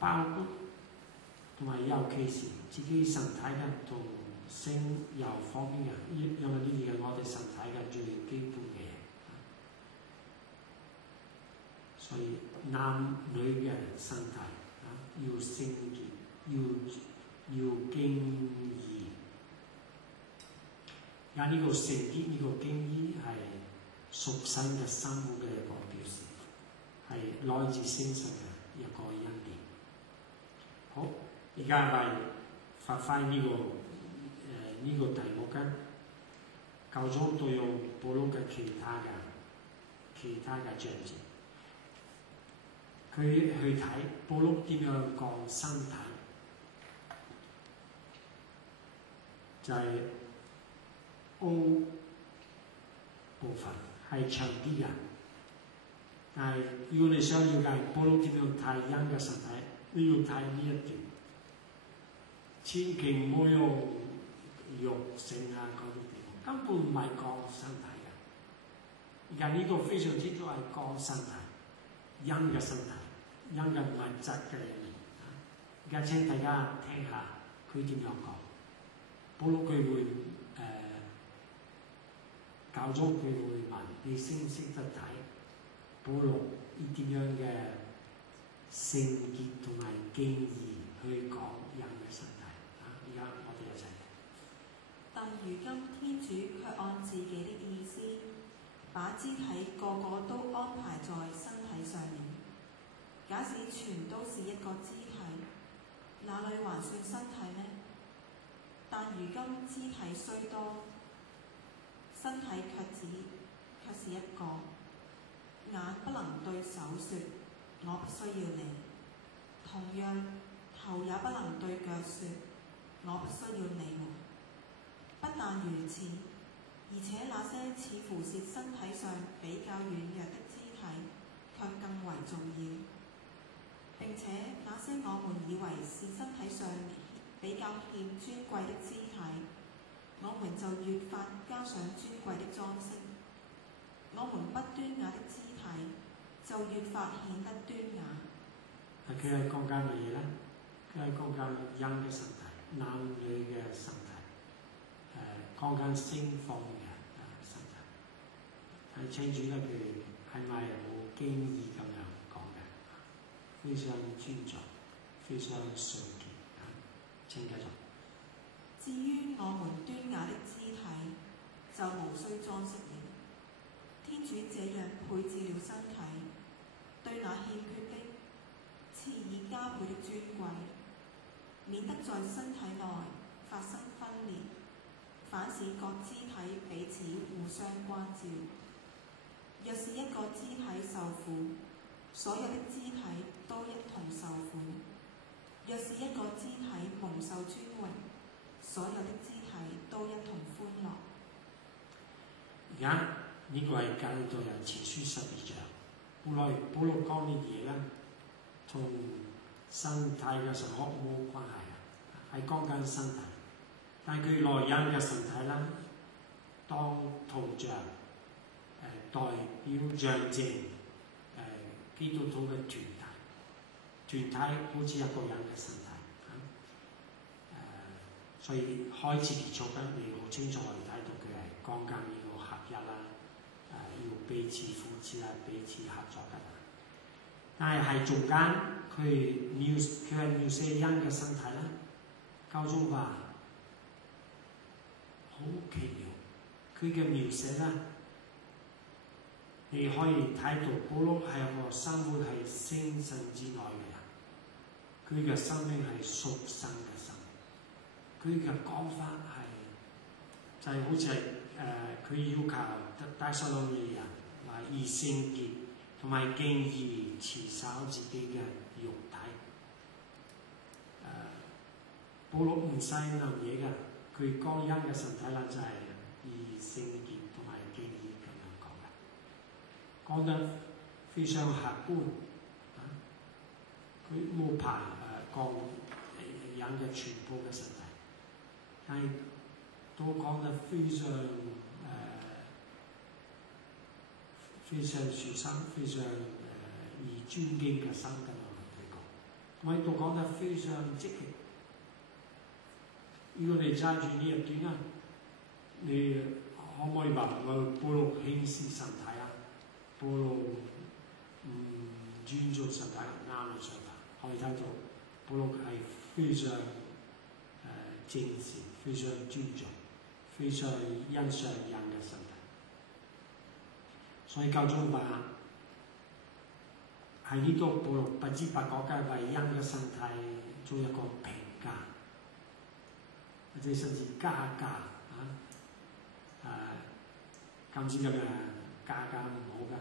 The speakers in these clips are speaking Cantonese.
包括同埋尤其是自己身體嘅同性有方面嘅，因為呢啲係我哋身體嘅最基本嘅嘢。所以男女嘅身體要聖潔，要敬意。而呢個聖潔，呢個敬意係屬神嘅生活嘅一個表示，係來自聖神嘅一個恩典。好，而家係發揮呢個題目嘅，教宗都用保祿嘅其他嘅章節，佢去睇保祿點樣講身體，就係 O 部分係長啲嘅。但係如果你想了解保祿點樣睇人嘅身體，你要睇呢一段，千祈唔好用肉性啊嗰啲地方，根本唔係講身體嘅。而家呢個非常之多係講身體，人嘅身體，人嘅物質嘅一面。而家請大家聽下佢點樣講。保祿佢會教宗佢會問你識唔識得睇保祿呢點樣嘅聖潔同埋敬意去講人嘅身體。而家我哋一齊。但如今天主卻按自己的意思，把肢體個個都安排在身體上了。假使全都是一個肢體，哪裏還算身體呢？但如今肢體雖多，身體卻是一個。眼不能對手說：我不需要你。同樣，頭也不能對腳說：我不需要你們。不但如此，而且那些似乎是身體上比較軟弱的肢體，卻更為重要。並且那些我們以為是身體上比較欠尊貴的肢體，我們就越發加上尊貴的裝飾。我們不端雅的肢體，就越發顯得端雅。佢係講緊乜嘢咧？佢係講緊人嘅身體，男女嘅身體，講緊性方面嘅身體。係清楚咧，佢係咪冇經意咁樣講嘅？非常尊重，非常純潔。請繼續。至於我們端雅的肢體，就無需裝飾了。天主這樣配置了身體，對那欠缺的賜以加倍的尊貴，免得在身體內發生分裂，反使各肢體彼此互相關照。若是一個肢體受苦，所有的肢體都一同受苦；若是一個肢體蒙受尊榮，所有的肢體都一同歡樂。而家呢個係《格林多人前書》12章，保祿講啲嘢咧，同身體嘅神學冇關係啊，係講緊身體。但係佢內人嘅身體咧，當圖像代表象徵基督徒嘅團體好似一個人嘅身體。所以開始結束緊，你好清楚可以睇到佢係講緊呢個合一啦，要彼此扶持啦，彼此合作嘅。但係中間佢係描寫人嘅身體啦，教宗話好奇妙，佢嘅描寫咧，你可以睇到保祿係一個生活喺聖神之內嘅人，佢嘅生命係屬神嘅生命。佢嘅講法係就係好似係佢要求帶撒羅尼人話以聖潔同埋敬意持守自己嘅肉體。保祿唔使諗嘢嘅，佢講人嘅身體啦，就係以聖潔同埋敬意咁樣講嘅，講得非常客觀。佢冇排講人嘅全部嘅身體。但係都講得非常殊勝，非常以尊敬嘅心咁樣去講。我呢度講得非常積極。如果你揸住呢一段啊，你可唔可以話我保羅輕視神體啊？保羅唔尊重神體，啱嘅想法。可以睇到保羅係非常正視、非常尊重、非常欣賞人嘅神體。所以教宗話喺呢度保羅不知不覺嘅為人嘅身體做一個評價，或者甚至加價今次咁嘅加價唔好㗎，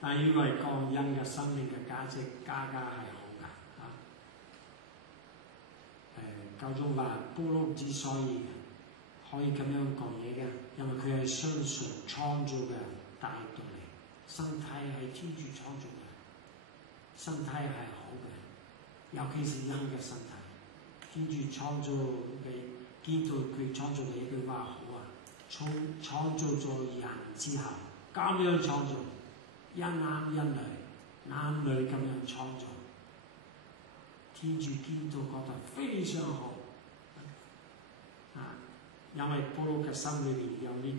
但係如果係講人嘅生命嘅價值，加價係好㗎。教宗話保羅之所以可以咁樣講嘢嘅，因為佢係相信創造嘅大道理，身體係天主創造嘅，身體係好嘅，尤其是人嘅身體。天主創造嘅，見到佢創造嘅一句話好啊，創造咗人之後，咁樣創造，一男一女，男女咁樣創造，天主見到覺得非常好。因為保羅嘅心裏邊有呢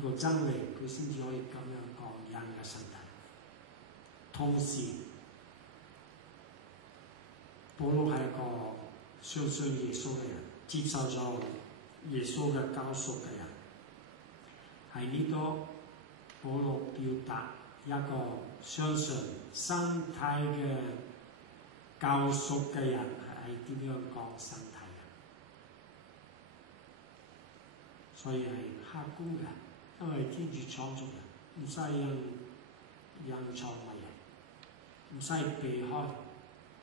個真理，佢先至可以咁樣講人嘅身體。同時，保羅係一個相信耶穌嘅人，接受咗耶穌嘅救贖嘅人。喺呢度，保羅表達一個相信身體嘅救贖嘅人係點樣講身體。所以係客觀嘅，因為天主創造人，唔使人創為人，唔使避開，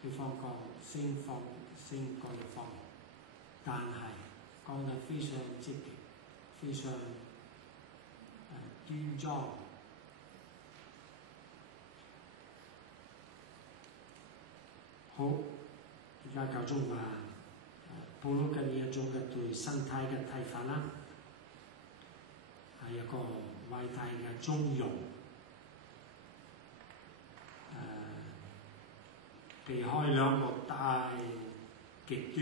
比方講性各一方面，但係講得非常積極，非常端莊。好，而家教宗話保羅嘅呢一種嘅對身體嘅睇法啦。係一個偉大嘅中庸，避開兩個大極端，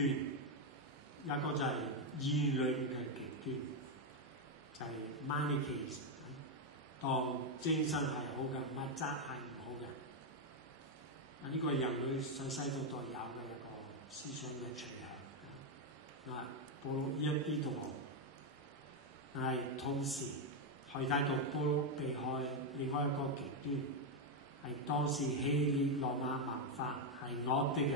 一個就係異類嘅極端，就係 Manichaeism， 當精神係好嘅，物質係唔好嘅。呢個係人類世世代代有嘅一個思想嘅趨向。保羅一啲都冇。但係同時可以睇到保羅避開另外一個極端，係當時希臘羅馬文化係我哋嘅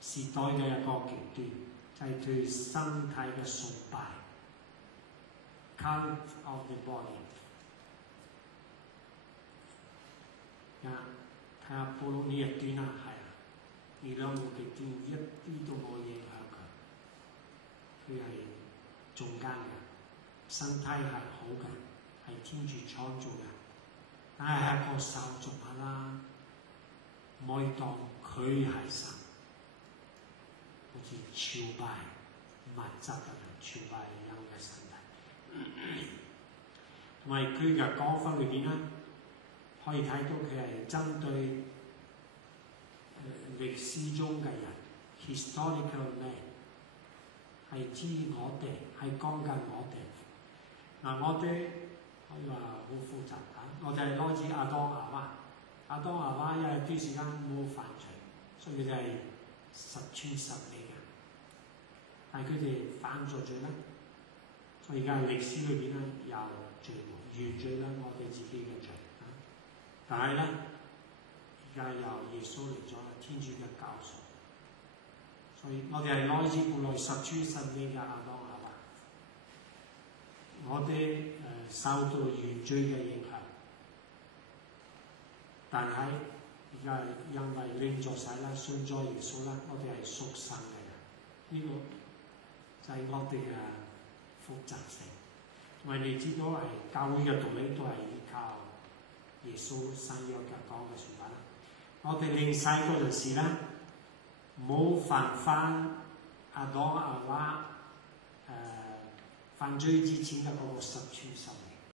時代嘅一個極端，就係對身體嘅崇拜 ，cult of the body。睇下保羅呢一段啊，係啊，呢兩個極端一啲都冇影響佢，佢係中間嘅。身體係好嘅，係天主創造嘅，但係一個受造物啦，唔可以當佢係神，好似朝拜物質咁樣朝拜人嘅身體。同埋佢嘅講法裏邊咧，可以睇到佢係針對歷史中嘅人 ，historical man， 係指我哋，係講緊我哋。我哋可以話好複雜嚇，我哋係來自亞當夏娃，亞當夏娃因為短時間冇犯罪，所以佢哋係十全十美嘅。但係佢哋犯咗罪啦，所以而家歷史裏邊咧有罪原罪啦，我哋自己嘅罪。但係咧，而家由耶穌嚟咗天主嘅救贖，所以我哋係來自本來十全十美嘅亞當夏娃。我哋受到原罪嘅影響，但係而家因為領咗洗啦、信咗耶穌啦，我哋係屬神嘅人。呢個就係我哋嘅複雜性。因為你知道係教會嘅道理都係依靠耶穌新約嘅講嘅説話啦。我哋領洗嗰陣時咧，冇犯翻亞當夏娃犯罪之前嘅嗰個十全十